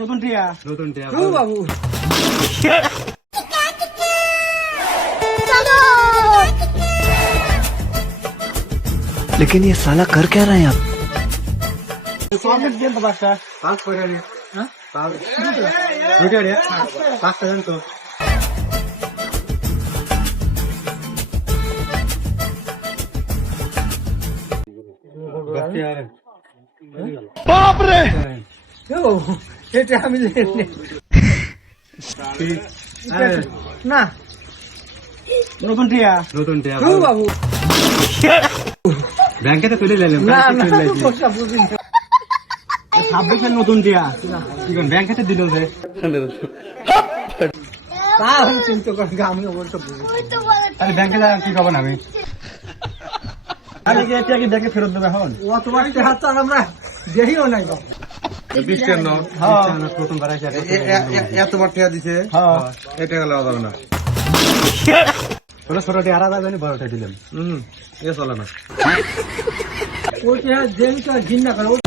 নতুন টিয়া ও বাবু लेकिन ये साला कर क्या रहे हैं आप? চকলেট দেন তো বাচ্চা পাঁচ করে রে হ্যাঁ পাঁচ দুটো রে পাঁচটা জান তো बाप रे! ও এটা আমি না নতুন টিয়া ও বাবু ব্যাংকে তো তুলে নিলাম না না পয়সা বুঝিন 26 নতুন টিয়া কি কোন ব্যাংকে তো দিল রে তা আমি চিন্তা করি আমি অবশ্য বুঝি আরে ব্যাংকে যা কি করব না আমি আরে কি এটা কি দেখে ফেরত দেবে এখন ও তোমার হাত আর আমরা দেখিও নাই বাবু 20 কেন হ্যাঁ প্রথম বার আছে এতবার টিয়া দিছে হ্যাঁ এটা গেলে যাবে না ওটা ছোটটি আড়া যাবে বড়টা দিলাম এ চলে না ওইটা যেটা জিন্না করে